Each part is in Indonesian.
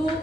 Bu.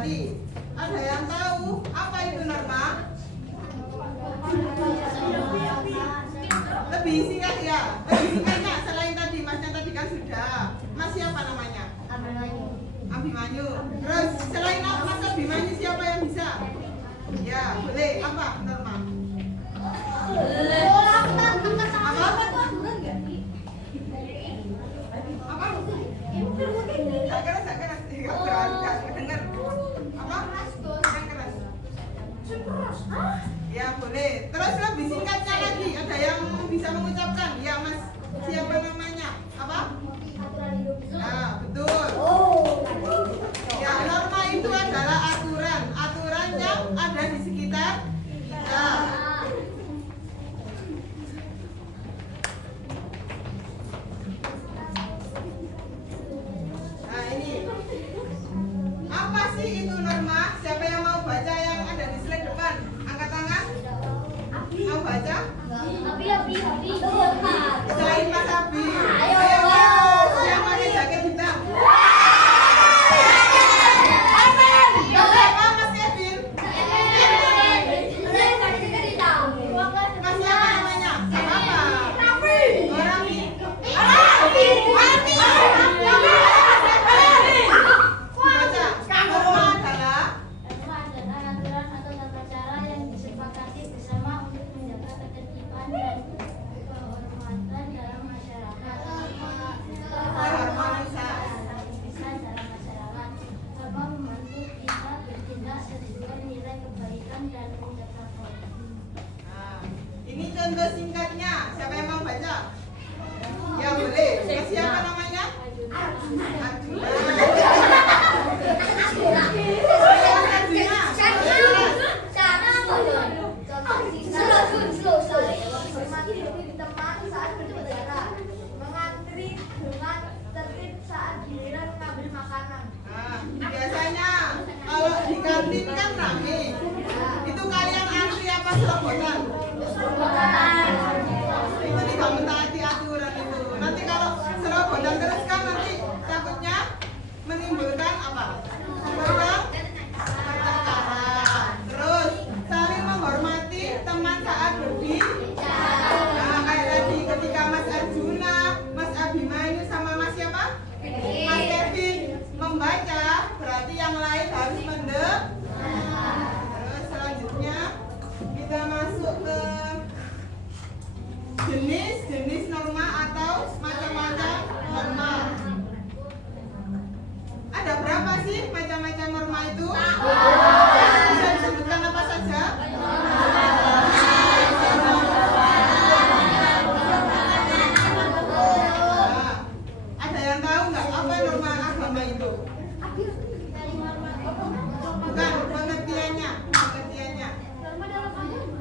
tadi. Ada yang tahu apa itu norma? Lebih singkat ya. Lebih singkatnya selain tadi, Masnya tadi kan sudah. Mas siapa namanya? Abimanyu. Terus selain Mas Abimanyu siapa yang bisa? Ya, boleh. Apa norma? Ya boleh. Terus lebih singkatnya lagi, ada yang bisa mengucapkan? Ya Mas, siapa namanya? Apa? Nah, betul. Ya, norma itu adalah aturan yang ada di sekitar kita. Nah ini, apa sih itu norma? Siapa yang mau baca yang ada di slide depan? Angkat tangan. Mau baca? Selain Mas Abi. Yang pakai jaket hitam. Siapa Mas Kevin? Mas siapa namanya? Apa? Rami. Baca. Norma adalah aturan atau tata cara yang disepakati bersama untuk menjaga ketertiban dan kehormatan dalam masyarakat. Dalam masyarakat, serta membantu kita bertindak sesuai nilai kebaikan dan menjaga kehormatan. Nah, ini contoh singkatnya. Siapa yang mau baca? Ya boleh. Mas siapa namanya? Arjuna. Nah, biasanya kalau di kantin kan rame. Itu kalian antri apa serobotan? Itu tidak mentaati aturan itu. Nanti kalau serobotan terus kan nanti takutnya menimbulkan apa? Pertengkaran. Terus saling menghormati teman saat berbicara. Nah, kayak tadi ketika Mas Arjuna, Mas Abimanyu sama Mas siapa? Mas Kevin membaca, berarti yang lain harus mendengar. Terus selanjutnya kita masuk ke jenis norma atau macam-macam norma. Ada berapa sih macam-macam norma itu? Bisa disebutkan apa saja? Nah, ada yang tahu nggak apa norma agama itu? Bukan, pengertiannya.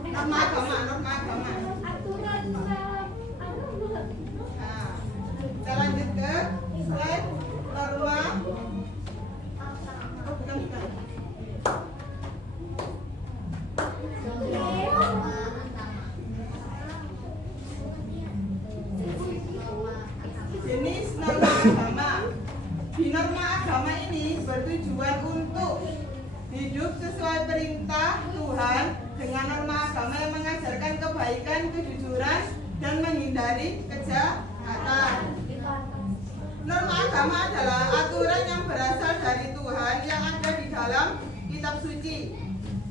Norma agama. Nah, kita lanjut ke slide norma. Oh, bukan. Jenis norma agama. Di norma agama ini bertujuan untuk hidup sesuai perintah Tuhan dengan norma agama yang mengajarkan kebaikan, kejujuran, dan menghindari kejahatan. Norma agama adalah aturan yang berasal dari Tuhan yang ada di dalam kitab suci.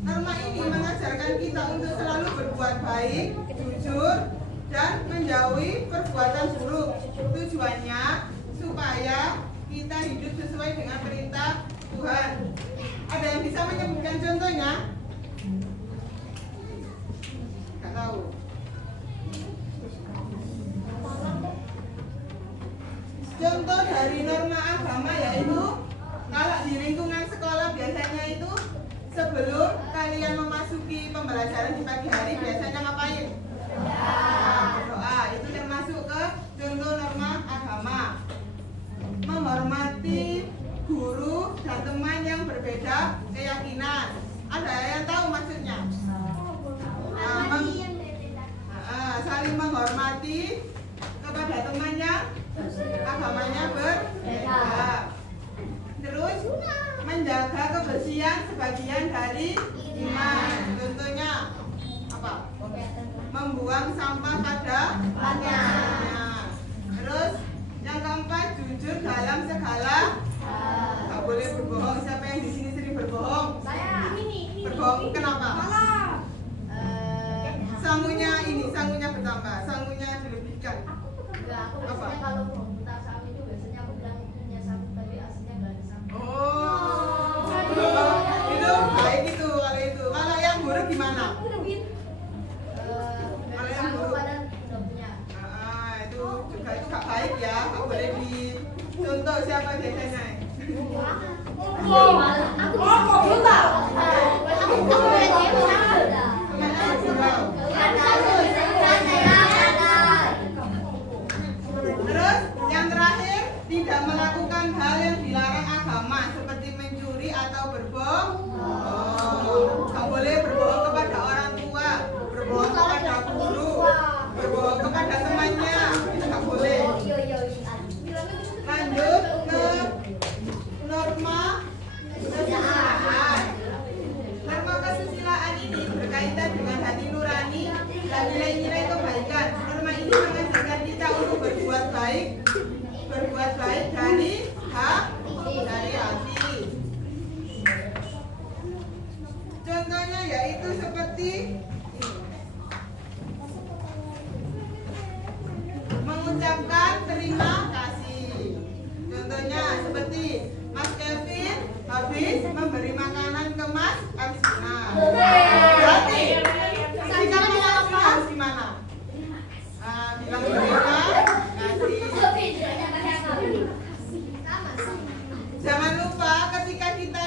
Norma ini mengajarkan kita untuk selalu berbuat baik, jujur, dan menjauhi perbuatan buruk. Tujuannya supaya kita hidup sesuai dengan perintah Tuhan. Ada yang bisa menyebutkan contohnya? Nggak tahu. Contoh dari norma agama yaitu kalau di lingkungan sekolah biasanya itu sebelum kalian memasuki pembelajaran di pagi hari biasanya ngapain? Berdoa. Itu termasuk ke contoh norma agama. Menghormati guru dan teman yang berbeda keyakinan. Ada yang tahu maksudnya? Saling menghormati kepada teman yang agamanya berbeda. Terus menjaga kebersihan bagian dari iman. Contohnya apa? Membuang sampah pada tempatnya. Terus yang keempat, jujur dalam segala nggak boleh berbohong. Siapa yang di sini sering berbohong? Saya. Berbohong kenapa? Sangunya bertambah, sangunya dilebihkan. Enggak, aku biasanya kalau mau minta sapu itu biasanya aku bilang punya sapu tapi aslinya nggak ada sapu. Oh, itu baik itu kalau itu. Kalau yang buruk gimana? Kalau yang aku padahal udah punya. Itu juga itu gak baik ya, gak boleh di contoh siapa biasanya. Terus yang terakhir, tidak melakukan hal yang dilarang agama seperti mencuri atau berbohong. Gak boleh berbohong kepada orang tua, berbohong kepada guru, berbohong kepada temannya, itu gak boleh. Lanjut ke norma kesusilaan. Norma kesusilaan ini berkaitan dengan hati nurani dan nilai-nilai kebaikan. Norma ini mengajarkan kita untuk berbuat baik dari hati. Contohnya yaitu seperti ini. Mengucapkan terima kasih. Contohnya seperti Mas Kevin habis memberi makanan ke Mas Arsina. Berarti sikap kita harus gimana? Bilang terima kasih. Jangan lupa ketika kita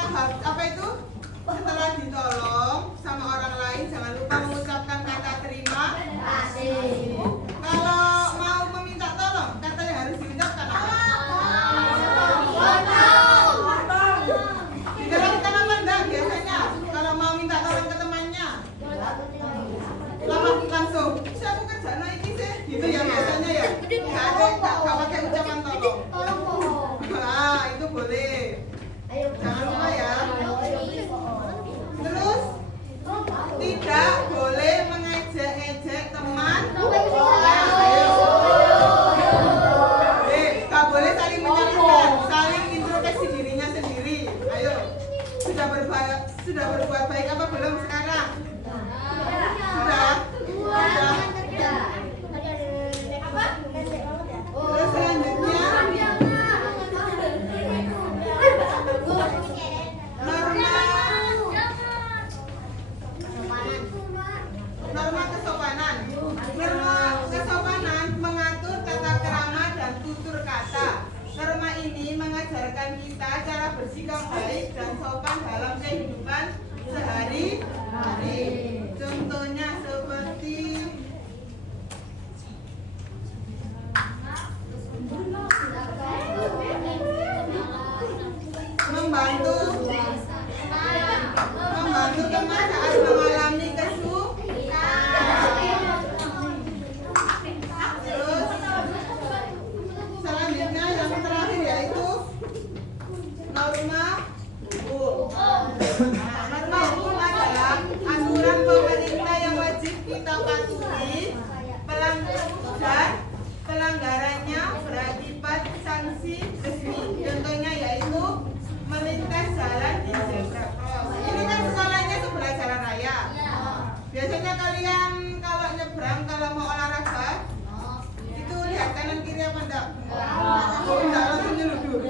setelah ditolong sama orang lain, jangan lupa mengucapkan kata terima kasih. Kalau mau meminta tolong, kata yang harus diucapkan apa? Dijalankan apa enggak biasanya? Kalau mau minta tolong ke temannya, langsung siapa kerja naik sih? Gitu ya biasanya ya. Gak pakai ucapan tolong. Itu boleh. Jangan lupa ya. Terus tidak boleh mengejek-ejek teman. Gak boleh saling menyalahkan, saling introspeksi dirinya sendiri. Ayo, sudah berbuat baik apa belum sekarang? Sudah. Terus selanjutnya norma kesopanan. Norma kesopanan mengatur tata krama dan tutur kata. Norma ini mengajarkan kita cara bersikap baik dan sopan dalam kehidupan sehari-hari. Contohnya seperti membantu teman saat mengalami kesulitan. Terus selanjutnya yang terakhir yaitu norma hukum. Norma hukum adalah aturan pemerintah yang wajib kita patuhi. Pelanggarannya berakibat sanksi resmi. Contohnya yaitu melintas jalan di zebra cross. Ini kan sekolahnya sebelah jalan raya. Biasanya kalian kalau nyebrang, kalau mau olahraga, itu lihat kanan kiri apa enggak? Enggak langsung nyeluduk.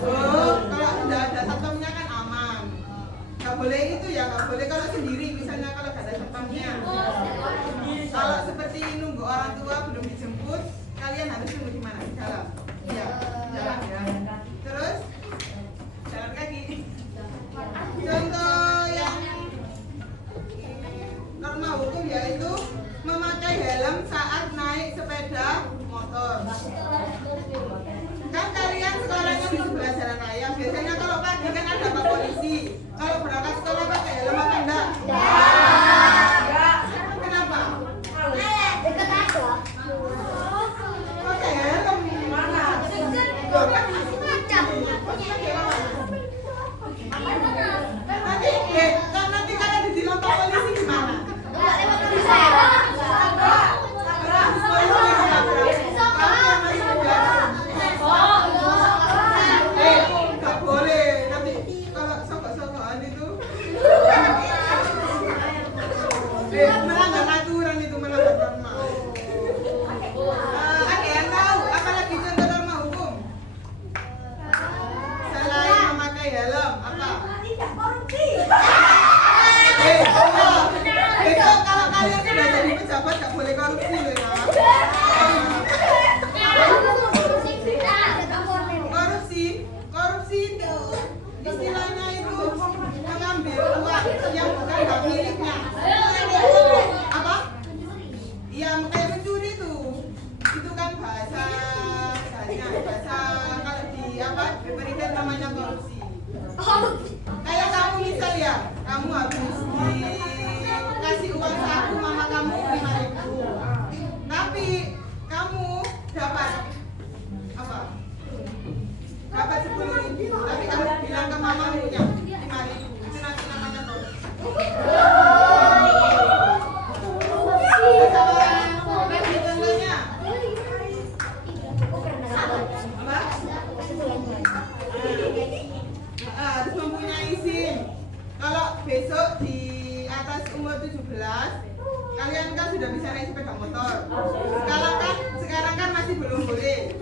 Kalau sudah ada satpamnya kan aman. Nggak boleh itu ya, nggak boleh kalau sendiri. Misalnya kalau nggak ada satpamnya. Kalau seperti nunggu orang tua belum dijemput, kalian harus nunggu di mana? Di dalam. Iya, jalan ya. Terus jalan kaki. Contoh yang norma hukum yaitu memakai helm saat naik sepeda motor. namanya korupsi. Kayak kamu misal ya, kamu habis dikasih uang saku mama kamu 5.000, tapi kamu dapat apa? Dapat 10.000, tapi kamu bilang ke mamamu nya 5.000, itu nanti namanya korupsi. Contohnya apa? Harus mempunyai SIM. Kalau besok di atas umur 17, kalian kan sudah bisa naik sepeda motor. Sekarang kan masih belum boleh.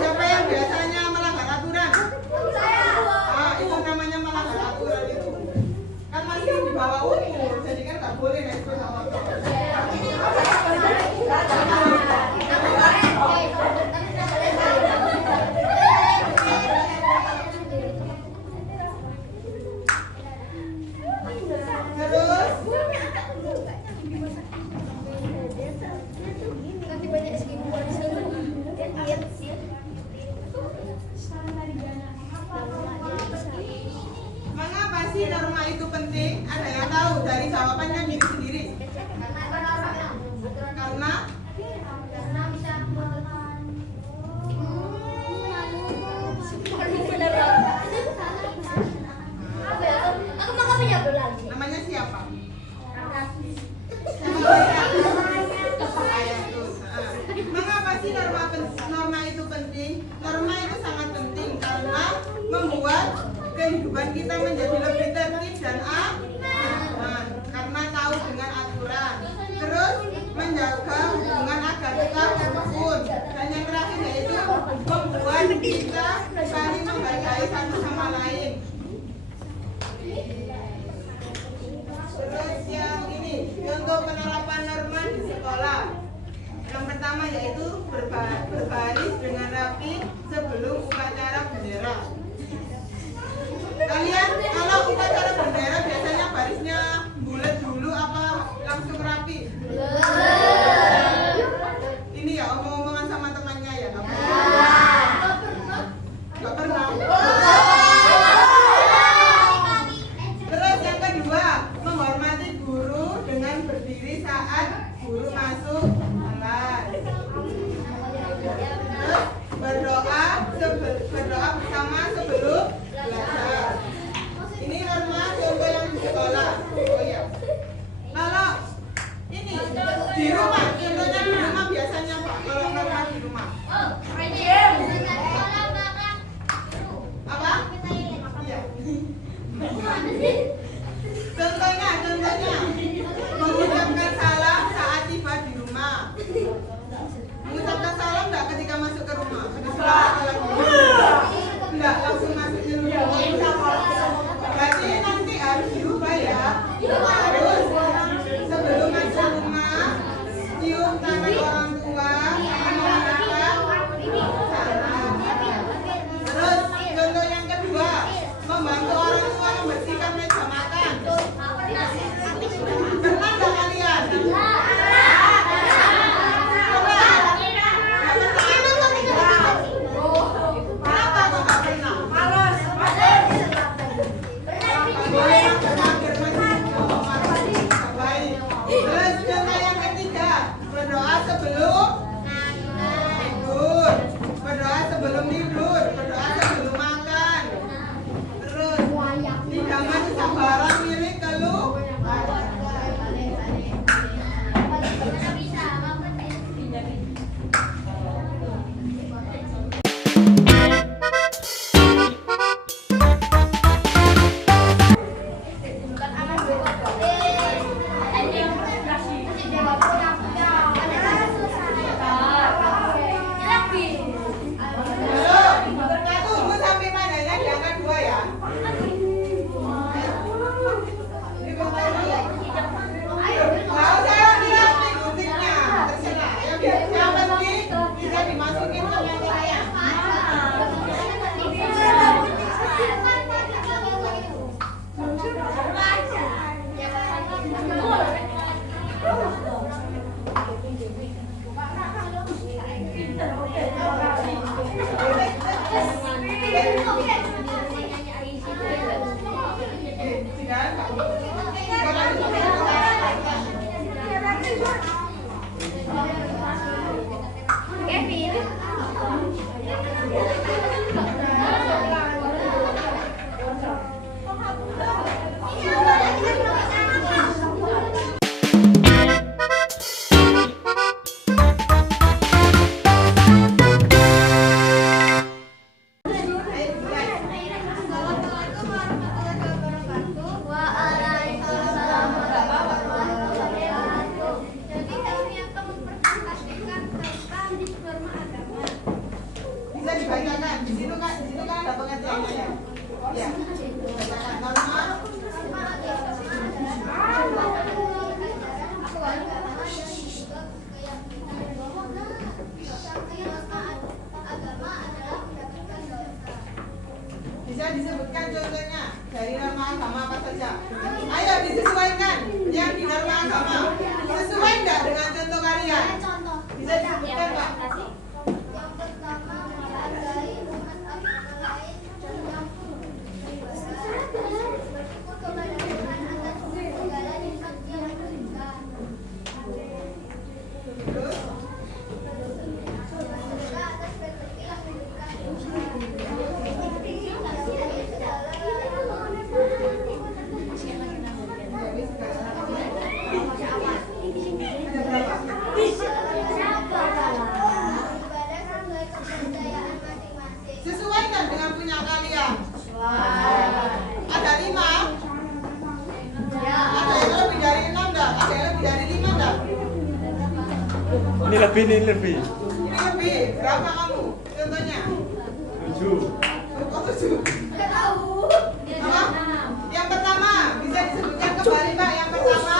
Siapa yang biasanya melanggar aturan? Itu namanya melanggar aturan itu. Kan masih di bawah umur, jadi kan nggak boleh naik sepeda motor. Mengapa sih norma itu penting? Ada yang tahu dari jawabannya diri sendiri? Karena bisa namanya siapa? Mengapa sih norma itu penting? Norma itu sangat penting karena membuat kehidupan kita menjadi lebih tertib dan aman. Karena tahu dengan aturan. Terus menjaga hubungan agar tetap rukun. Dan yang terakhir yaitu membuat kita saling menghargai satu sama lain. Terus yang ini untuk penerapan norma di sekolah. Yang pertama yaitu berbaris dengan rapi sebelum upacara bendera. Kalian kalau upacara bendera biasanya barisnya bulat dulu apa langsung rapi? Ini ya omong-omongan sama temannya ya, nggak pernah. Nggak pernah. Terus yang kedua, menghormati guru dengan berdiri saat guru masuk kelas. Terus dibacakan. Di situ kan ada pengertiannya ya. Ya. Bacakan norma. Bisa disebutkan contohnya dari norma agama apa saja? Ayo disesuaikan yang di norma agama. Sesuai nggak dengan contoh kalian? Bisa disebutkan Pak? Yang pertama menghargai umat agama lain dan yang bersyukur kepada Tuhan atas segala nikmat yang diberikan. Terus Saudara atas rezeki yang diberikan Tuhan. ada berapa? Ibadah sesuai kepercayaan masing-masing. Sesuaikan dengan punya kalian. Ada 5. Ada yang lebih dari 6 enggak? Ada yang lebih dari 5 enggak? Ini lebih. Ini lebih. Berapa kamu? Contohnya? 7. Kok 7? Apa? Yang pertama, bisa disebutkan kembali Pak. Yang pertama,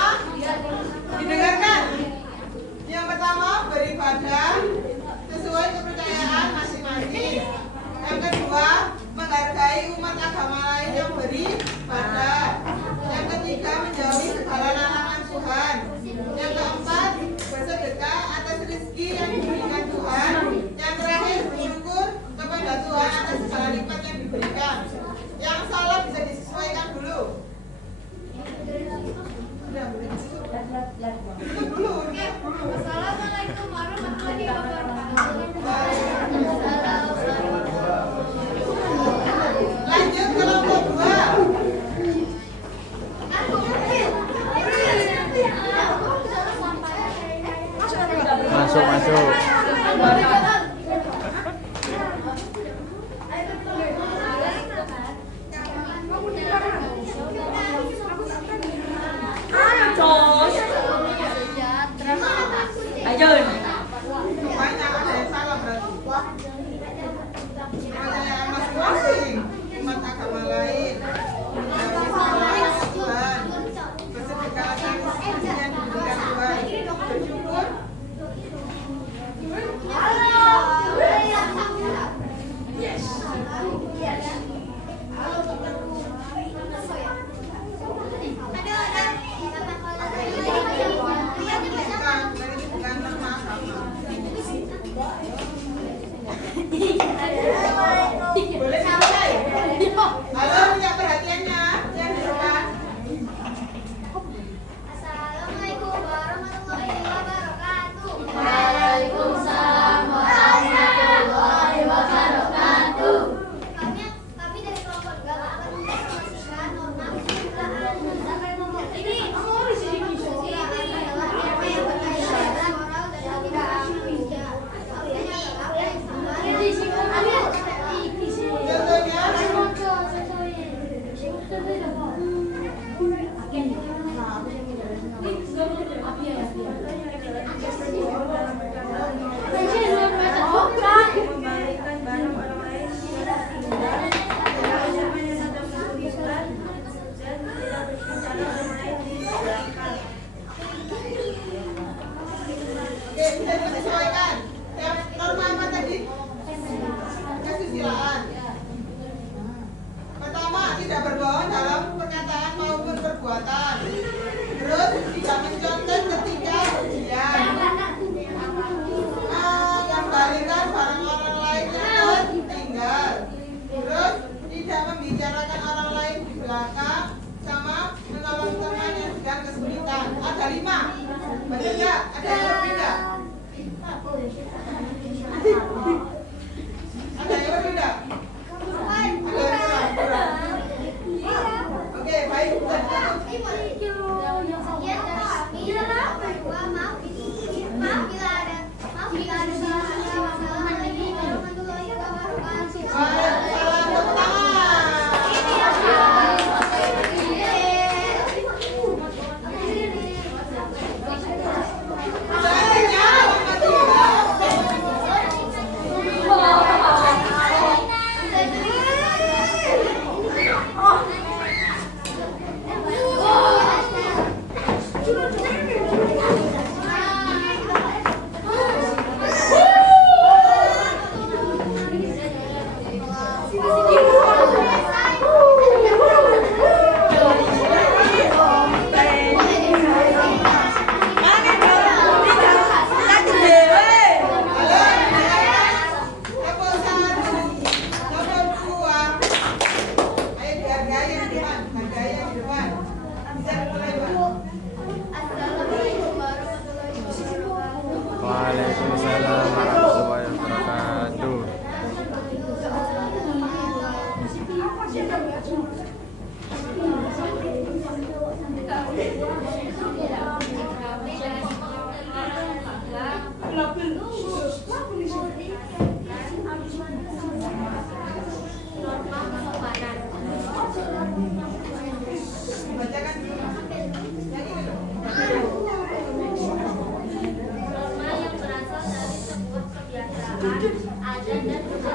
didengarkan. Yang pertama, beribadah sesuai kepercayaan masing-masing. Yang kedua, menghargai umat agama lain yang beribadah. Yang ketiga, menjauhi segala larangan Tuhan. Yang keempat, bersedekah atas rezeki yang diberikan Tuhan. Yang terakhir,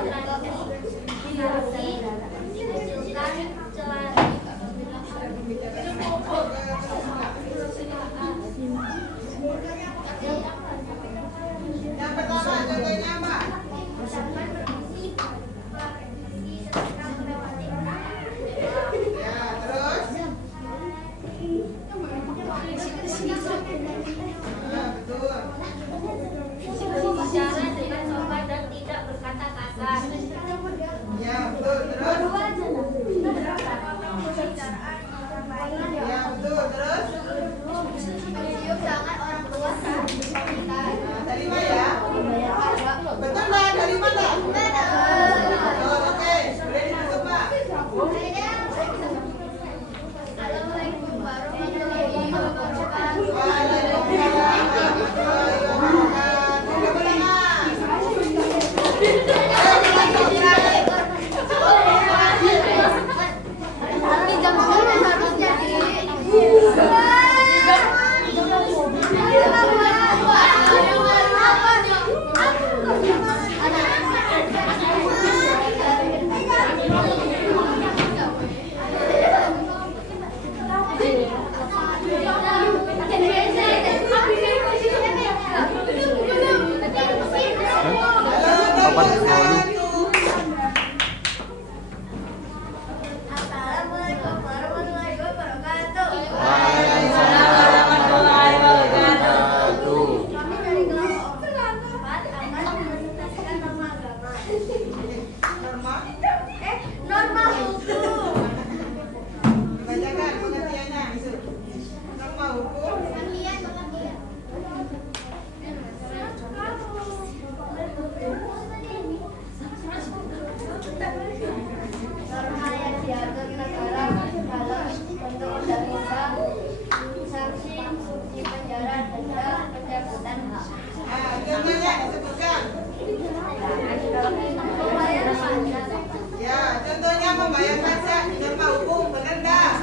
diskriminasi, kejutan, celana, Yang pertama contohnya apa? Ya, terus? Nah, betul. bicara dengan sopan dan tidak berkata kasar. Ya, betul. Terus? Ya, betul. Terus? Mencium tangan orang tua saat berpamitan. Nah, dari mana ya? Betul nggak? Dari mana? Oh, oke. Boleh ditutup, Pak. Assalamualaikum warahmatullahi wabarakatuh. Waalaikumsalam warahmatullahi wabarakatuh. Boleh, Mas. Assalamualaikum warahmatullahi wabarakatuh. Kami dari kelompok 4 akan mempresentasikan norma agama. Norma. Norma hukum. Bacakan pengertiannya. Norma hukum. Norma yang diatur negara dalam bentuk undang-undang, sanksi, fungsi penjara, denda, pencabutan hak. Nah, contohnya disebutkan. Membayar pajak. Ya, contohnya membayar pajak di norma hukum, benar enggak?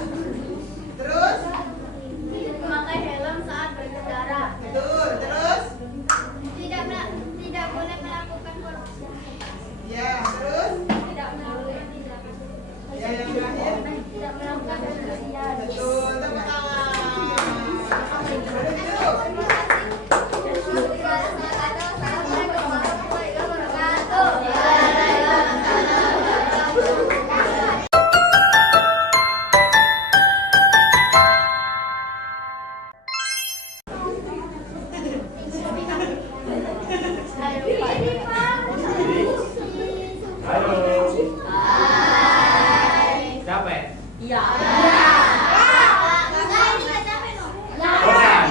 Terus? Memakai helm saat berkendara. Betul. Terus? Tidak boleh melakukan korupsi. Ya, terus? Tidak melakukan tindakan. Ya, yang terakhir. Tidak melakukan kesusian. Betul, tepuk tangan. Boleh duduk. Assalamualaikum warahmatullahi wabarakatuh. Halo. Capek? Bosan?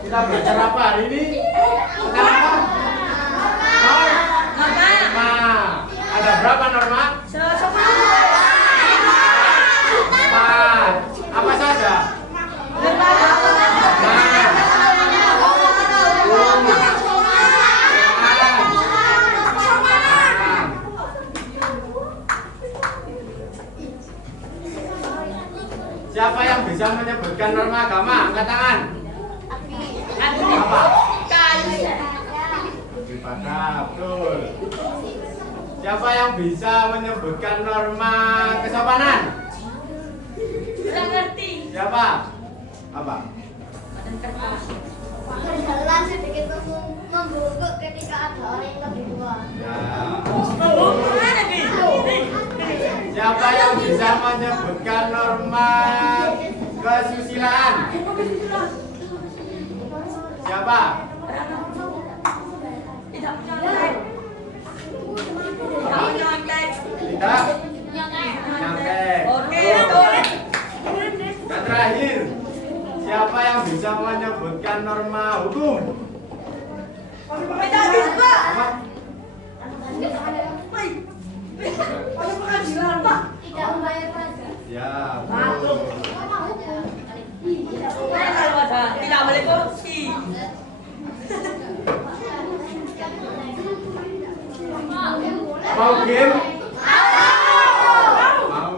Kita belajar apa hari ini? Tentang apa? Norma. Ada berapa norma? 4. Apa saja? Siapa yang bisa menyebutkan norma agama? Angkat tangan. Apa? Ibadah, betul. Siapa yang bisa menyebutkan norma kesopanan? Siapa? Apa? Berjalan sedikit membungkuk ketika ada orang yang lebih tua. Ya. Siapa yang bisa menyebutkan norma kesusilaan? Siapa? Tidak. Nyontek. Dan terakhir, siapa yang bisa menyebutkan norma hukum? Apa? Tidak membayar pajak. Ya, betul. Tidak boleh korupsi. Mau game? Mau.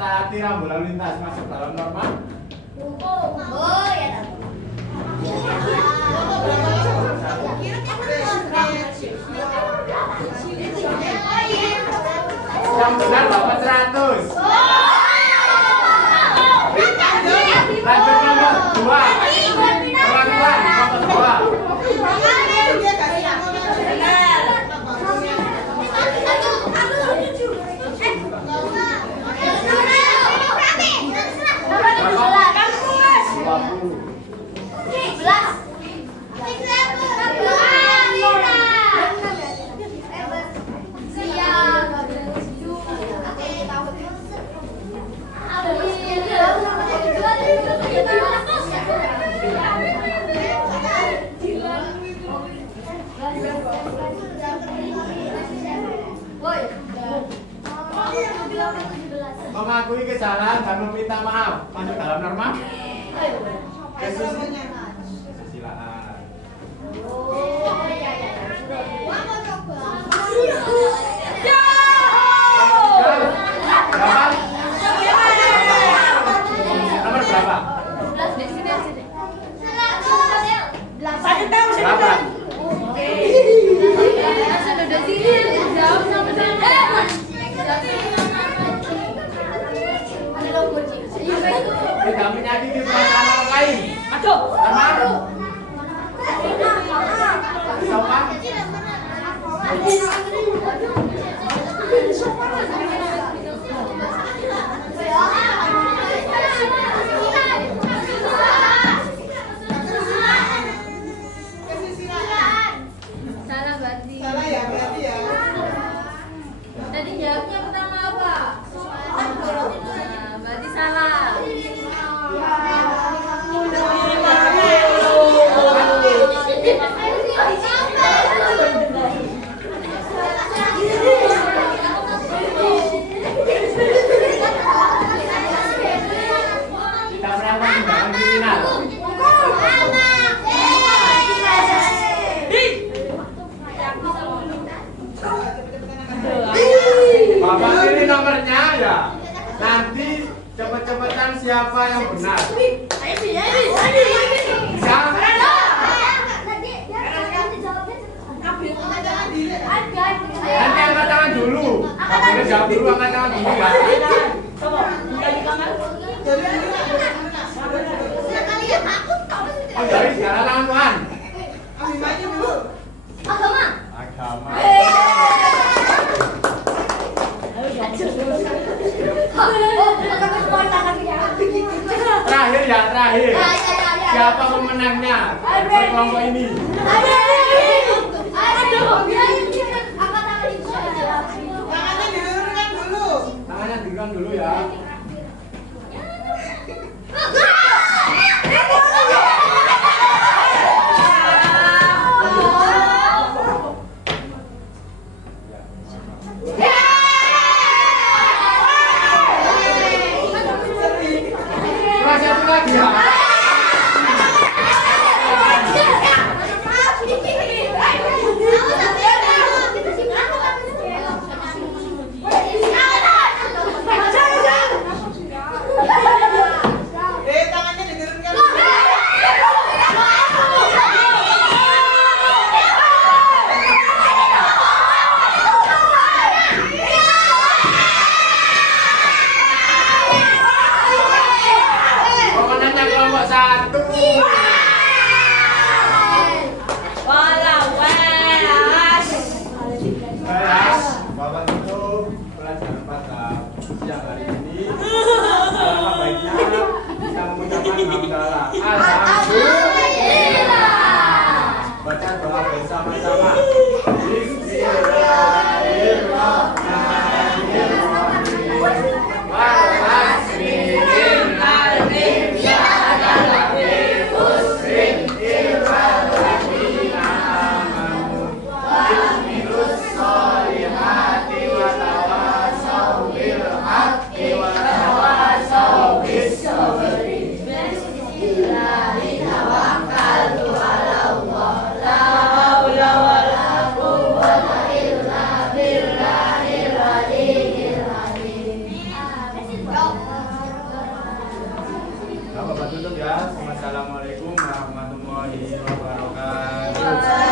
mentaati rambu lalu lintas masuk dalam norma? Oh ya. Yang benar dapat 100. Lanjut nomor 2. Pelan-pelan nomor 2. Mengakui kesalahan dan meminta maaf masuk dalam norma? Kesusilaan. Nomor berapa? Berapa? Tidak menyakiti perasaan orang lain. Masuk. Aman. Sopan. Salah berarti. Salah ya berarti ya. Tadi jawabnya pertama apa? Nah, berarti salah. Tidak melakukan tindakan kriminal. Bapak ini nomornya ya. Nanti cepet-cepetan siapa yang benar. Bisa? Nanti angkat tangan dulu. Nggak boleh jawab dulu, angkat tangan dulu ya. Oh dari segala tangan Tuhan. Abimanya dulu. Agama. Agama. Terakhir ya, terakhir. Siapa pemenangnya? Kelompok ini. Tangannya diluruskan dulu. Tangannya duluan dulu ya. Satu lagi ya. Tangannya diluruskan. Pemenangnya kelompok 1. Beras, Bapak tutup pelajaran pada siang hari ini. Alangkah baiknya kita mengucapkan hamdalah. Alhamdulillah. Baca doa bersama-sama. Bismillahirrahmanirrahim. Bapak tutup ya. Wassalamualaikum warahmatullahi wabarakatuh. Waalaikumsalam.